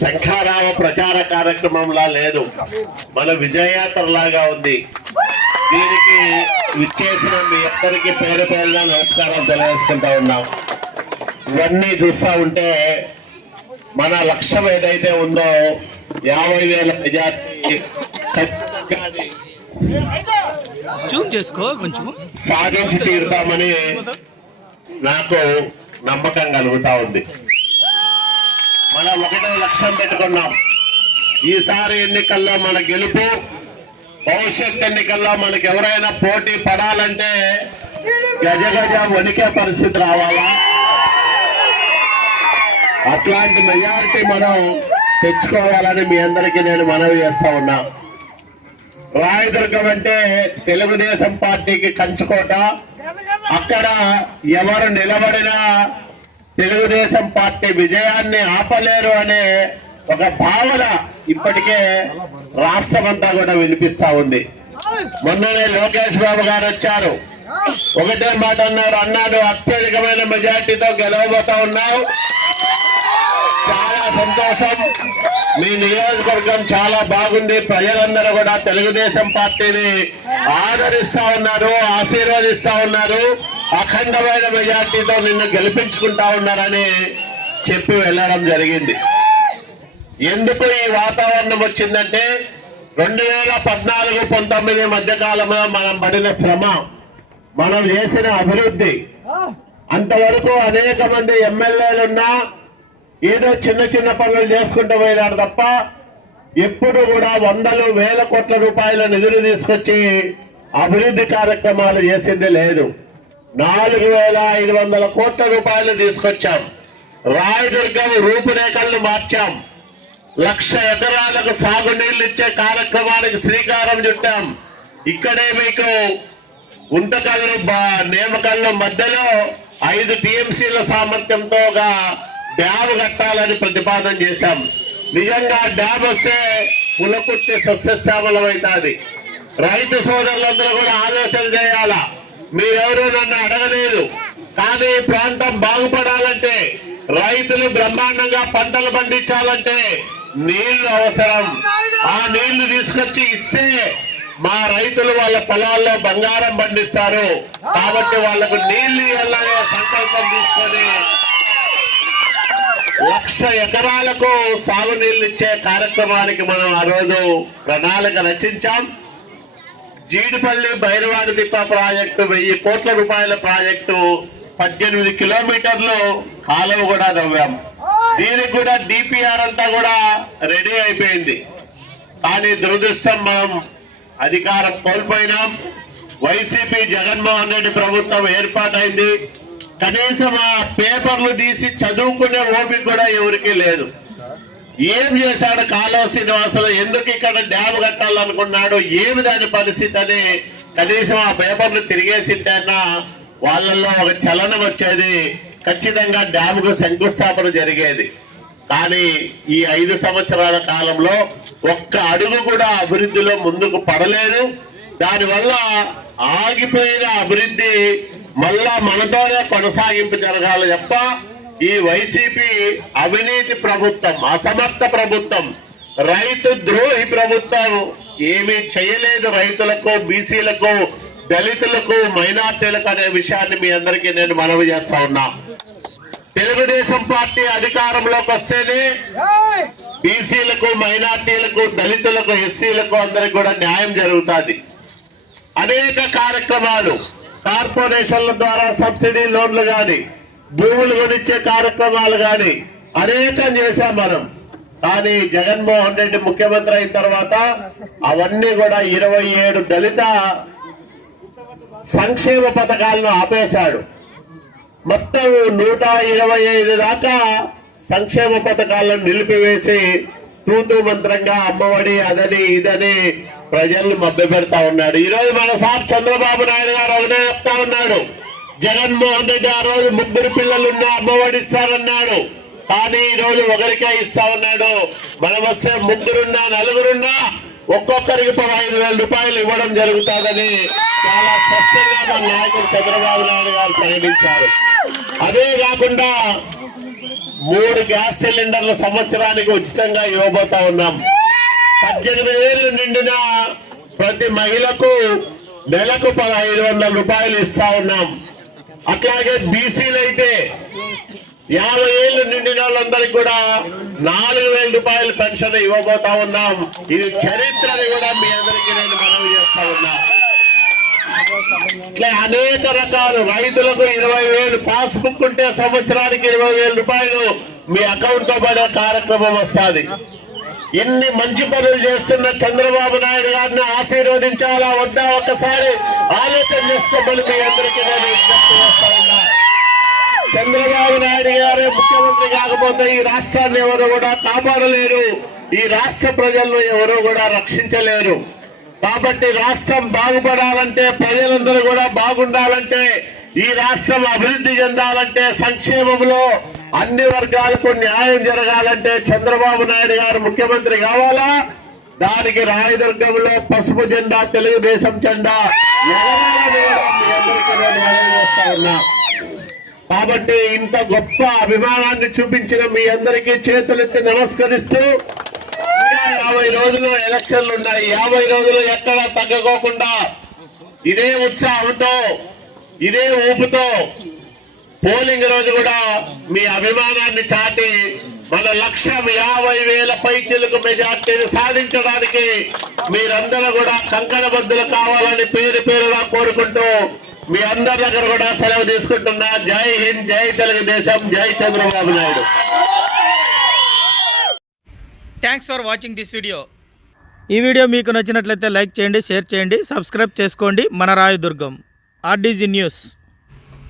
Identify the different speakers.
Speaker 1: శంఖారావ ప్రచార కార్యక్రమంలా లేదు. మన విజయయాత్ర లాగా ఉంది. దీనికి విచ్చేసిన మీ అందరికీ పేరు పేరున నమస్కారం తెలియజేసుకుంటా ఉన్నాం. ఇవన్నీ చూస్తా ఉంటే మన లక్ష్యం ఏదైతే ఉందో యాభై వేల మెజార్టీ ఖచ్చితంగా అది
Speaker 2: జూమ్ చేసుకో కొంచెం.
Speaker 1: సాధించి తీరుతామని నాకు నమ్మకం కలుగుతా ఉంది. మనం ఒకటే లక్ష్యం పెట్టుకున్నాం. ఈసారి ఎన్నికల్లో మన గెలుపు భవిష్యత్ ఎన్నికల్లో మనకి ఎవరైనా పోటీ పడాలంటే గజ గజ వణికే పరిస్థితి రావాలా? అట్లాంటి మెజారిటీ మనం తెచ్చుకోవాలని మీ అందరికీ నేను మనవి చేస్తా ఉన్నా. రాయదుర్గం అంటే తెలుగుదేశం పార్టీకి కంచుకోట. అక్కడ ఎవరు నిలబడినా తెలుగుదేశం పార్టీ విజయాన్ని ఆపలేరు అనే ఒక భావన ఇప్పటికే రాష్ట్రమంతా కూడా వినిపిస్తా ఉంది. మొన్ననే లోకేష్ బాబు గారు వచ్చారు. ఒకటే మాట అన్నారు అన్నాడు అత్యధికమైన మెజార్టీతో గెలవబోతా ఉన్నావు. చాలా సంతోషం. మీ నియోజకవర్గం చాలా బాగుంది. ప్రజలందరూ కూడా తెలుగుదేశం పార్టీని ఆదరిస్తా ఉన్నారు ఆశీర్వదిస్తా ఉన్నారు. అఖండమైన మెజార్టీతో నిన్ను గెలిపించుకుంటా ఉన్నారని చెప్పి వెళ్ళడం జరిగింది. ఎందుకు ఈ వాతావరణం వచ్చిందంటే రెండు వేల పద్నాలుగు పంతొమ్మిది మధ్యకాలంలో మనం పడిన శ్రమ మనం చేసిన అభివృద్ధి. అంతవరకు అనేక మంది ఎమ్మెల్యేలున్నా ఏదో చిన్న చిన్న పనులు చేసుకుంటూ పోయినారు తప్ప ఎప్పుడు కూడా వందలు వేల కోట్ల రూపాయల నిధులు తీసుకొచ్చి అభివృద్ధి కార్యక్రమాలు చేసింది లేదు. నాలుగు వేల ఐదు వందల కోట్ల రూపాయలు తీసుకొచ్చాం. రాయదుర్గం రూపురేఖలను మార్చాం. లక్ష ఎకరాలకు సాగునీళ్ళు ఇచ్చే కార్యక్రమానికి శ్రీకారం చుట్టాం. ఇక్కడే మీకు ఉంటకల్లు బ- నేమకల్లు మధ్యలో ఐదు టీఎంసీల సామర్థ్యంతో ఒక కట్టాలని ప్రతిపాదన చేశాం. నిజంగా డ్యాబ్ వస్తే పులకుట్టి సస్యశ్యామలం అవుతుంది రైతు సోదరులందరూ కూడా ఆలోచన చేయాలా? మీరెవరూ నన్ను అడగలేదు. కానీ ప్రాంతం బాగుపడాలంటే రైతులు బ్రహ్మాండంగా పంటలు పండించాలంటే నీళ్ళు అవసరం. ఆ నీళ్ళు తీసుకొచ్చి ఇస్తే మా రైతులు వాళ్ళ పొలాల్లో బంగారం పండిస్తారు. కాబట్టి వాళ్ళకు నీళ్ళు ఇవ్వాలనే సంకల్పం తీసుకొని లక్ష ఎకరాలకు సాగునీళ్ళు ఇచ్చే కార్యక్రమానికి మనం ఆ రోజు ప్రణాళిక రచించాం. జీడిపల్లి బైరవాడి దిప్ప ప్రాజెక్టు వెయ్యి కోట్ల రూపాయల ప్రాజెక్టు పద్దెనిమిది కిలోమీటర్లు కాలువ కూడా తవ్వాం. దీనికి కూడా డిపిఆర్ అంతా కూడా రెడీ అయిపోయింది. కానీ దురదృష్టం మనం అధికారం కోల్పోయినాం. వైసీపీ జగన్మోహన్ రెడ్డి ప్రభుత్వం ఏర్పాటైంది. కనీసం ఆ పేపర్లు తీసి చదువుకునే ఓపిక కూడా ఎవరికీ లేదు. ఏం చేశాడు కాలువ శ్రీనివాసులు? ఎందుకు ఇక్కడ డ్యామ్ కట్టాలనుకున్నాడు? ఏమి దాని పరిస్థితి అని కనీసం ఆ పేపర్లు తిరిగేసింటేనా వాళ్ళల్లో ఒక చలనం వచ్చేది. ఖచ్చితంగా డ్యామ్కు శంకుస్థాపన జరిగేది. కానీ ఈ ఐదు సంవత్సరాల కాలంలో ఒక్క అడుగు కూడా అభివృద్ధిలో ముందుకు పడలేదు. దానివల్ల ఆగిపోయిన అభివృద్ధి మళ్ళా మనతోనే కొనసాగింపు జరగాలి తప్ప ఈ వైసీపీ అవినీతి ప్రభుత్వం అసమర్థ ప్రభుత్వం రైతు ద్రోహి ప్రభుత్వం ఏమీ చేయలేదు రైతులకు బీసీలకు దళితులకు మైనార్టీలకు అనే విషయాన్ని మీ అందరికీ నేను మనవి చేస్తా ఉన్నా. తెలుగుదేశం పార్టీ అధికారంలోకి వస్తేనే బీసీలకు మైనార్టీలకు దళితులకు ఎస్సీలకు అందరికి కూడా న్యాయం జరుగుతుంది. అనేక కార్యక్రమాలు కార్పొరేషన్ల ద్వారా సబ్సిడీ లోన్లు గాని భూములు కొనిచ్చే కార్యక్రమాలు కానీ అనేకం చేశాం మనం. కానీ జగన్మోహన్ రెడ్డి ముఖ్యమంత్రి అయిన తర్వాత అవన్నీ కూడా ఇరవై ఏడు దళిత సంక్షేమ పథకాలను ఆపేశాడు. మొత్తం నూట ఇరవై ఐదు దాకా సంక్షేమ పథకాలను నిలిపివేసి తూతు మంత్రంగా అమ్మఒడి అదని ఇదని ప్రజలను మభ్యపెడతా ఉన్నాడు. ఈరోజు మన సార్ చంద్రబాబు నాయుడు గారు ఒకటే ఉన్నాడు. జగన్మోహన్ రెడ్డి ఆ రోజు ముగ్గురు పిల్లలున్నా అమ్మఒడి ఇస్తారన్నాడు కానీ ఈ రోజు ఒకరికే ఇస్తా ఉన్నాడు మనం వస్తే ముగ్గురున్నా నలుగురున్నా ఒక్కొక్కరికి పదహైదు వేల రూపాయలు ఇవ్వడం జరుగుతుందని చాలా స్పష్టంగా మన నాయకుడు చంద్రబాబు నాయుడు గారు ప్రకటించారు. అదే కాకుండా మూడు గ్యాస్ సిలిండర్లు సంవత్సరానికి ఉచితంగా ఇవ్వబోతా ఉన్నాం. పద్దెనిమిది వేలు నిండిన ప్రతి మహిళకు నెలకు పదహైదు వందల రూపాయలు ఇస్తా ఉన్నాం. అట్లాగే బీసీలు అయితే యాభై ఏళ్ళు నిండిన వాళ్ళందరికీ కూడా నాలుగు వేల రూపాయలు పెన్షన్ ఇవ్వబోతా ఉన్నాం. ఇది చరిత్రని కూడా మీ అందరికీ నేను మనవి చేస్తా ఉన్నా. ఇట్లా అనేక రకాలు రైతులకు ఇరవై వేలు పాస్బుక్ ఉంటే సంవత్సరానికి ఇరవై వేల రూపాయలు మీ అకౌంట్లో పడే కార్యక్రమం వస్తుంది. ఇన్ని మంచి పనులు చేస్తున్న చంద్రబాబు నాయుడు గారిని ఆశీర్వదించాలా వద్దా ఒక్కసారి ఆలోచన చేసుకోమని మీ అందరికీ నేను విజ్ఞప్తి చేస్తా ఉన్నా. చంద్రబాబు నాయుడు గారే ముఖ్యమంత్రి కాకపోతే ఈ రాష్ట్రాన్ని ఎవరు కూడా కాపాడలేరు. ఈ రాష్ట్ర ప్రజలను ఎవరు కూడా రక్షించలేరు. కాబట్టి రాష్ట్రం బాగుపడాలంటే ప్రజలందరూ కూడా బాగుండాలంటే ఈ రాష్ట్రం అభివృద్ధి చెందాలంటే సంక్షేమంలో అన్ని వర్గాలకు న్యాయం జరగాలంటే చంద్రబాబు నాయుడు గారు ముఖ్యమంత్రి కావాలా? దానికి రాయదుర్గంలో పసుపు జెండా తెలుగుదేశం జెండా. కాబట్టి ఇంత గొప్ప అభిమానాన్ని చూపించిన మీ అందరికీ చేతులెత్తి నమస్కరిస్తూ యాభై రోజులు ఎలక్షన్లు ఉన్నాయి. యాభై రోజులు ఎక్కడా తగ్గకోకుండా ఇదే ఉత్సాహంతో ఇదే ఊపుతో పోలింగ్ రోజు కూడా మీ అభిమానాన్ని చాటి మన లక్ష్యం యాభై వేల పైచిలకు మెజార్టీని సాధించడానికి మీరందరూ కూడా కంకణబద్దులు కావాలని పేరు పేరుగా కోరుకుంటూ మీ అందరి దగ్గర కూడా సెలవు తీసుకుంటున్నా. జై హింద్ జై తెలుగుదేశం జై Chandrababu Naidu.
Speaker 2: Thanks for watching this video ఈ వీడియో మీకు నచ్చినట్లయితే లైక్ చేయండి షేర్ చేయండి సబ్స్క్రైబ్ చేసుకోండి. మన రాయదుర్గం ఆర్డీజీ న్యూస్.